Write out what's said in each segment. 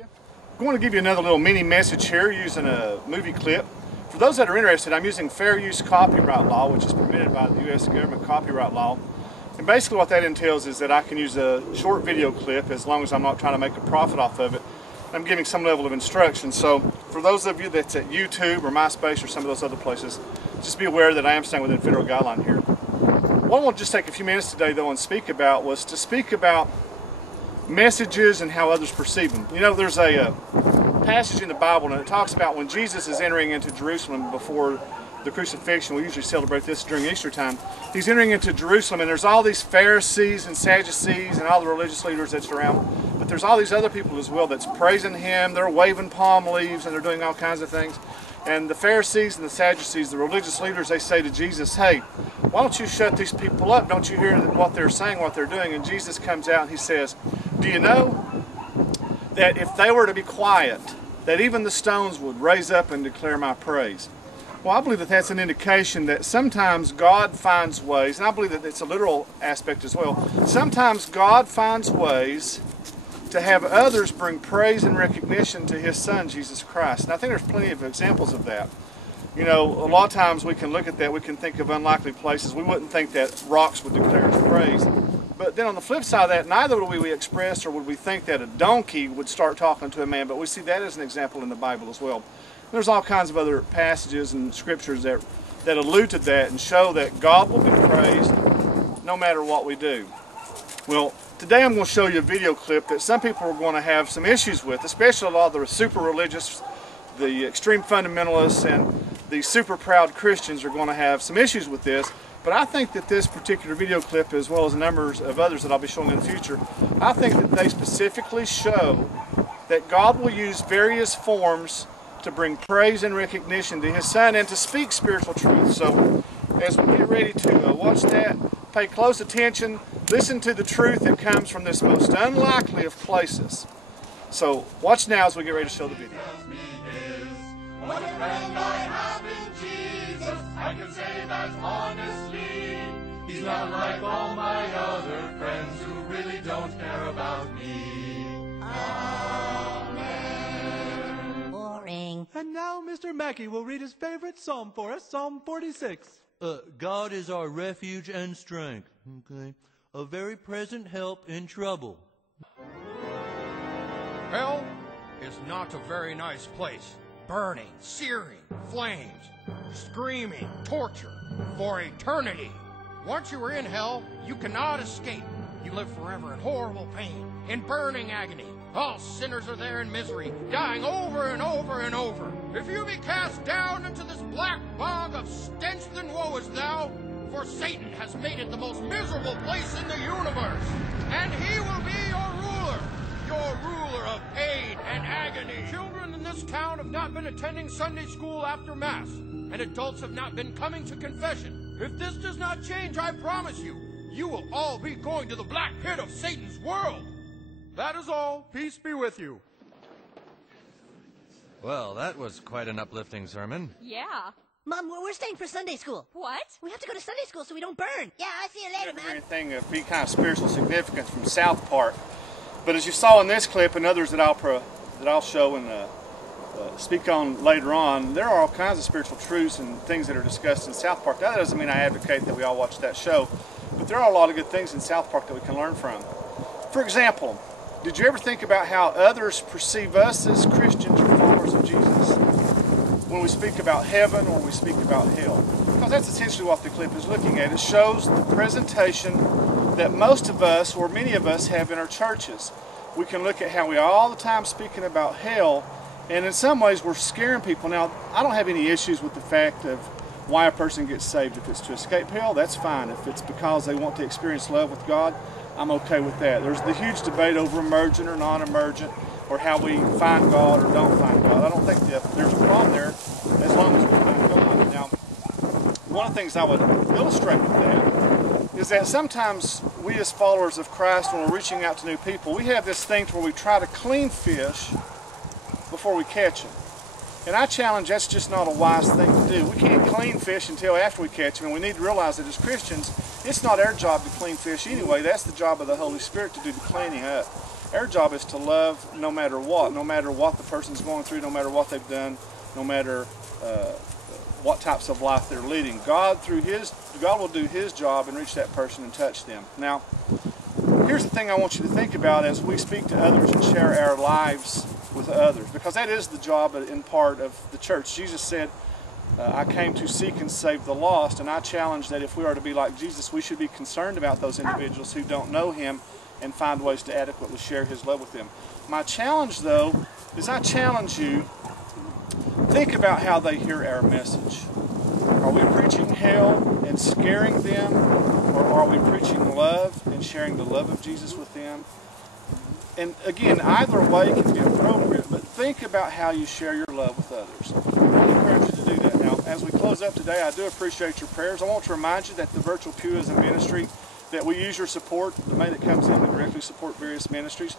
you. I'm going to give you another little mini message here using a movie clip. For those that are interested, I'm using fair use copyright law, which is permitted by the U.S. government copyright law. And basically what that entails is that I can use a short video clip as long as I'm not trying to make a profit off of it. I'm giving some level of instruction. So for those of you that's at YouTube or MySpace or some of those other places, just be aware that I am staying within federal guideline here. What I want to just take a few minutes today though and speak about was to speak about messages and how others perceive them. You know, there's a passage in the Bible and it talks about when Jesus is entering into Jerusalem before the crucifixion. We usually celebrate this during Easter time. He's entering into Jerusalem and there's all these Pharisees and Sadducees and all the religious leaders that's around. But there's all these other people as well that's praising him. They're waving palm leaves and they're doing all kinds of things. And the Pharisees and the Sadducees, the religious leaders, they say to Jesus, hey, why don't you shut these people up? Don't you hear what they're saying, what they're doing? And Jesus comes out and he says, do you know that if they were to be quiet, that even the stones would raise up and declare my praise? Well, I believe that that's an indication that sometimes God finds ways, and I believe that it's a literal aspect as well. Sometimes God finds ways to have others bring praise and recognition to His Son, Jesus Christ. And I think there's plenty of examples of that. You know, a lot of times we can look at that, we can think of unlikely places. We wouldn't think that rocks would declare His praise. But then on the flip side of that, neither would we express or would we think that a donkey would start talking to a man, but we see that as an example in the Bible as well. There's all kinds of other passages and scriptures that allude to that and show that God will be praised no matter what we do. Well, today I'm going to show you a video clip that some people are going to have some issues with, especially a lot of the super religious, the extreme fundamentalists, and the super proud Christians are going to have some issues with this. But I think that this particular video clip, as well as numbers of others that I'll be showing in the future, I think that they specifically show that God will use various forms to bring praise and recognition to His Son and to speak spiritual truth. So as we get ready to watch that, pay close attention, listen to the truth that comes from this most unlikely of places. So watch now as we get ready to show the video. What a friend I have in Jesus, I can say that honestly. He's not like all my other friends who really don't care about me. Amen. Boring. And now Mr. Mackey will read his favorite psalm for us, Psalm 46. God is our refuge and strength, okay? A very present help in trouble. Hell is not a very nice place. Burning, searing, flames, screaming, torture, for eternity. Once you are in hell, you cannot escape. You live forever in horrible pain, in burning agony. All sinners are there in misery, dying over and over and over. If you be cast down into this black bog of stench, then woe is thou, for Satan has made it the most miserable place in the universe. And he will be your ruler of pain and agony. Children in this town have not been attending Sunday school after Mass, and adults have not been coming to confession. If this does not change, I promise you, you will all be going to the black pit of Satan's world. That is all. Peace be with you. Well, that was quite an uplifting sermon. Yeah. Mom, we're staying for Sunday school. What? We have to go to Sunday school so we don't burn. Yeah, I'll see you later, man. Anything of be kind of spiritual significance from South Park. But as you saw in this clip and others that I'll show and speak on later on, there are all kinds of spiritual truths and things that are discussed in South Park. That doesn't mean I advocate that we all watch that show, but there are a lot of good things in South Park that we can learn from. For example, did you ever think about how others perceive us as Christians or followers of Jesus when we speak about heaven or we speak about hell? Because that's essentially what the clip is looking at. It shows the presentation that most of us, or many of us, have in our churches. We can look at how we are all the time speaking about hell, and in some ways we're scaring people. Now, I don't have any issues with the fact of why a person gets saved. If it's to escape hell, that's fine. If it's because they want to experience love with God, I'm okay with that. There's the huge debate over emergent or non-emergent, or how we find God or don't find God. I don't think that there's a problem there as long as we find God. Now, one of the things I would illustrate with that is that sometimes we as followers of Christ, when we're reaching out to new people, we have this thing where we try to clean fish before we catch them. And I challenge that's just not a wise thing to do. We can't clean fish until after we catch them, and we need to realize that as Christians, it's not our job to clean fish anyway. That's the job of the Holy Spirit to do the cleaning up. Our job is to love no matter what the person's going through, no matter what they've done, no matter what types of life they're leading. God will do His job and reach that person and touch them. Now, here's the thing I want you to think about as we speak to others and share our lives with others, because that is the job in part of the church. Jesus said, I came to seek and save the lost, and I challenge that if we are to be like Jesus, we should be concerned about those individuals who don't know Him and find ways to adequately share His love with them. My challenge, though, is I challenge you, think about how they hear our message. Are we preaching hell and scaring them, or are we preaching love and sharing the love of Jesus with them? And again, either way can be appropriate, but think about how you share your love with others. I want to encourage you to do that. Now, as we close up today, I do appreciate your prayers. I want to remind you that the Virtual Pew is a ministry that we use your support, the money that comes in to directly support various ministries.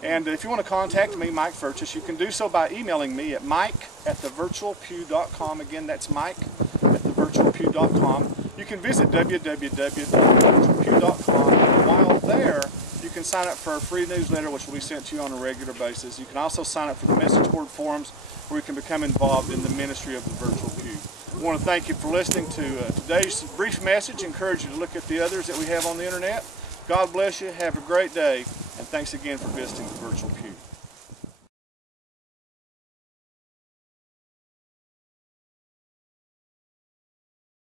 And if you want to contact me, Mike Furches, you can do so by emailing me at mike@thevirtualpew.com. Again, that's mike@thevirtualpew.com. You can visit www.thevirtualpew.com, and while there, you can sign up for a free newsletter which will be sent to you on a regular basis. You can also sign up for the message board forums where you can become involved in the ministry of the Virtual Pew. I want to thank you for listening to today's brief message. I encourage you to look at the others that we have on the internet. God bless you. Have a great day. And thanks again for visiting the Virtual Pew.